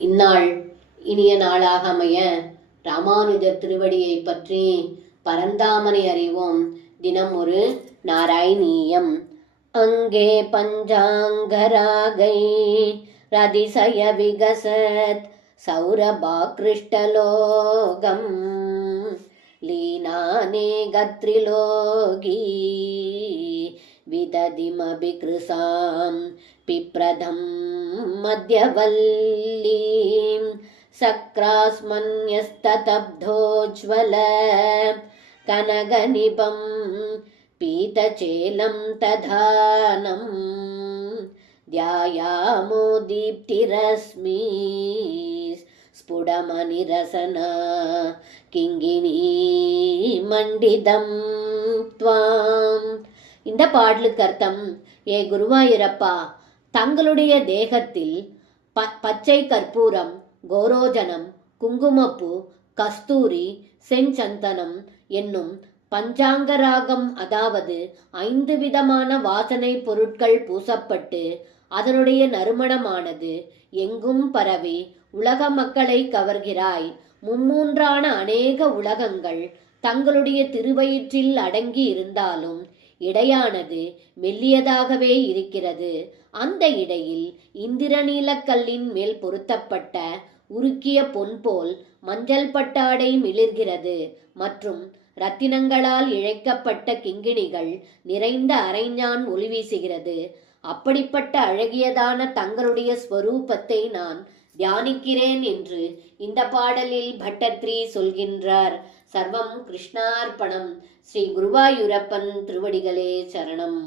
இந்நாள் இனிய நாளாக அமைய ராமானுஜர் திருவடியை பற்றி பரந்தாமனை அறிவோம். தினம் ஒரு நாராயணீயம். அங்கே பஞ்சாங்கராகை ரதிசய விகசத் சௌரபாக்ருஷ்டலோகம் லீனானேகத்ரிலோகி விததிமபி கிருசாம் பிப்ரதம் மத்யவல்லீம் சக்ராஸ்மன்யஸ்ததப்தோஜ்வல கனகநிபம் பீதச்சேலம் ததானம் தியாயாமோ தீப்திரஸ்மி ஸ்புடமணிரசனா கிங்கினி மண்டிதம் த்வாம். இந்த பாடலுக்கு அர்த்தம், ஏ குருவாயூரப்பா, தங்களுடைய தேகத்தில் பச்சை கற்பூரம், கோரோஜனம், குங்குமப்பூ, கஸ்தூரி, செஞ்சந்தனம் என்னும் பஞ்சாங்கராகம், அதாவது 5 விதமான வாசனை பொருட்கள் பூசப்பட்டு அதனுடைய நறுமணமானது எங்கும் பரவி உலக மக்களை கவர்கிறாய். மும்மூன்றான அநேக உலகங்கள் தங்களுடைய திருவயிற்றில் அடங்கி இருந்தாலும் இடையானது மெல்லியதாகவே இருக்கிறது. அந்த இடையில் இந்திரநீலக்கல்லின் மேல் பொருத்தப்பட்ட உருக்கிய பொன் போல் மஞ்சள் பட்டாடை மிளிர்கிறது மற்றும் இரத்தினங்களால் இழைக்கப்பட்ட கிங்கிணிகள் நிறைந்த அரைஞான் ஒளி வீசுகிறது. அப்படிப்பட்ட அழகியதான தங்களுடைய ஸ்வரூபத்தை நான் தியானிக்கிறேன் என்று இந்த பாடலில் பட்டத்ரி சொல்கின்றார். சர்வம் கிருஷ்ணார்ப்பணம். ஸ்ரீ குருவாயூரப்பன் திருவடிகளே சரணம்.